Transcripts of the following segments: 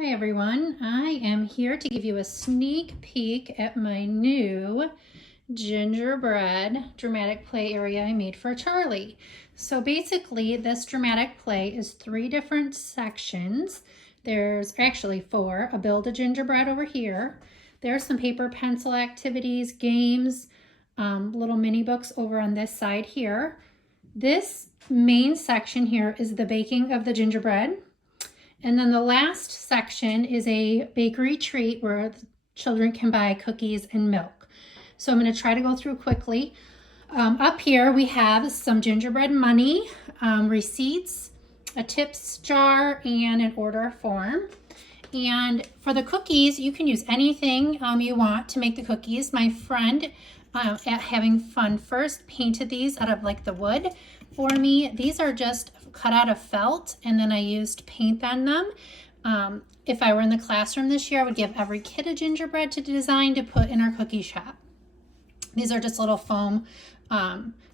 Hi everyone, I am here to give you a sneak peek at my new gingerbread dramatic play area I made for Charlie. So basically this dramatic play is 3 different sections. There's actually 4, a build a gingerbread over here. There's some paper pencil activities, games, little mini books over on this side here. This main section here is the baking of the gingerbread. And then the last section is a bakery treat where the children can buy cookies and milk. So I'm going to try to go through quickly. Up here we have some gingerbread money, receipts, a tips jar, and an order form. And for the cookies, you can use anything you want to make the cookies. My friend at Having Fun First painted these out of like the wood for me. These are just cut out of felt, and then I used paint on them. If I were in the classroom this year, I would give every kid a gingerbread to design to put in our cookie shop. These are just little foam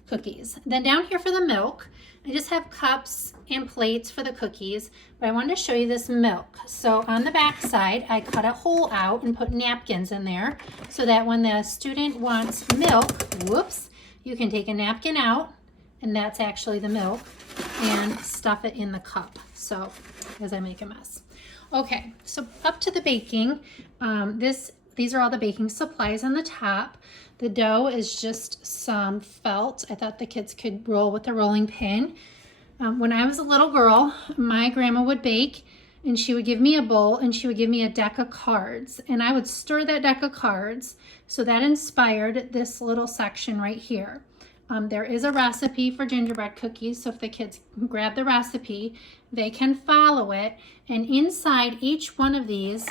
cookies. Then down here for the milk, I just have cups and plates for the cookies, but I wanted to show you this milk. So on the back side, I cut a hole out and put napkins in there so that when the student wants milk, whoops, you can take a napkin out, and that's actually the milk, and stuff it in the cup. So as I make a mess. Okay, so up to the baking, these are all the baking supplies on the top. The dough is just some felt. I thought the kids could roll with the rolling pin. When I was a little girl, my grandma would bake, and she would give me a bowl, and she would give me a deck of cards, and I would stir that deck of cards. So that inspired this little section right here. There is a recipe for gingerbread cookies, so if the kids grab the recipe, they can follow it. And inside each one of these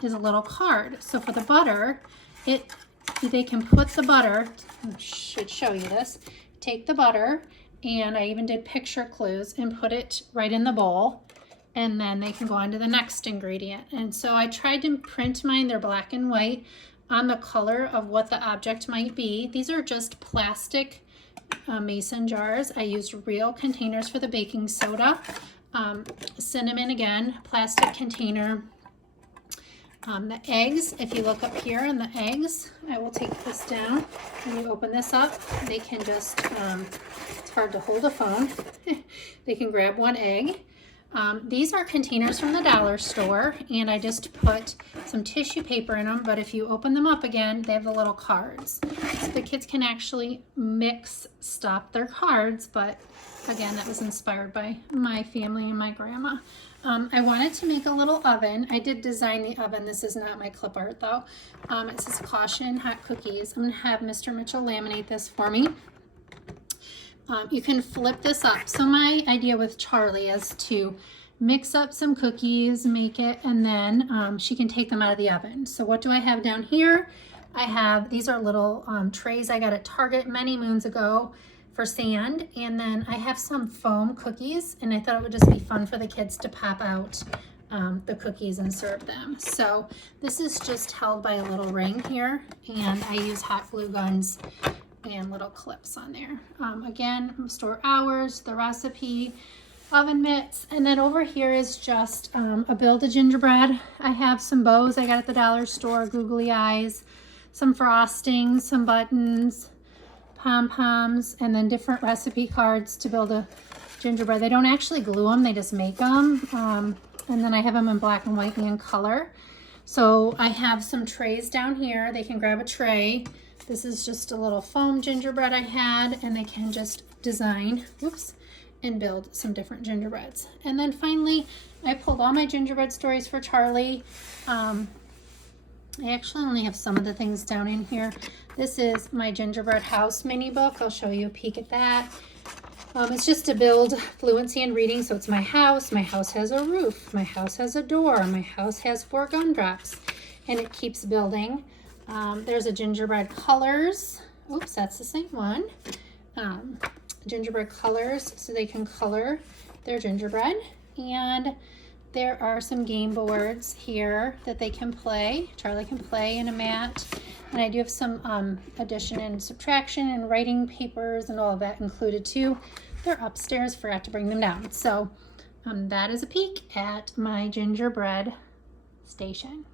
is a little card. So for the butter, they can put the butter, I should show you this, take the butter, and I even did picture clues, and put it right in the bowl, and then they can go on to the next ingredient. And so I tried to print mine, they're black and white, on the color of what the object might be. These are just plastic mason jars. I used real containers for the baking soda. Cinnamon, again, plastic container. The eggs, if you look up here in the eggs, I will take this down. When you open this up, they can just, it's hard to hold a phone. They can grab one egg. These are containers from the dollar store, and I just put some tissue paper in them, but if you open them up again, they have the little cards. So the kids can actually stop their cards, but again, that was inspired by my family and my grandma. I wanted to make a little oven. I did design the oven. This is not my clip art though. It says caution hot cookies. I'm gonna have Mr. Mitchell laminate this for me. You can flip this up. So my idea with Charlie is to mix up some cookies, make it, and then she can take them out of the oven. So what do I have down here? I have, these are little trays I got at Target many moons ago for sand. And then I have some foam cookies, and I thought it would just be fun for the kids to pop out the cookies and serve them. So this is just held by a little ring here, and I use hot glue guns and little clips on there. Again, store hours, the recipe, oven mitts, and then over here is just a build a gingerbread. I have some bows I got at the dollar store, googly eyes, some frosting, some buttons, pom-poms, and then different recipe cards to build a gingerbread. They don't actually glue them, they just make them. And then I have them in black and white and color. So I have some trays down here. They can grab a tray. This is just a little foam gingerbread I had, and they can just design, whoops, and build some different gingerbreads. And then finally, I pulled all my gingerbread stories for Charlie. I actually only have some of the things down in here. This is my gingerbread house mini book. I'll show you a peek at that. It's just to build fluency in reading. So it's my house. My house has a roof. My house has a door. My house has 4 gumdrops, and it keeps building. There's a gingerbread colors. Oops, that's the same one. Gingerbread colors, so they can color their gingerbread. And there are some game boards here that they can play. Charlie can play in a mat. And I do have some addition and subtraction and writing papers and all of that included too. They're upstairs, forgot to bring them down. So that is a peek at my gingerbread Station.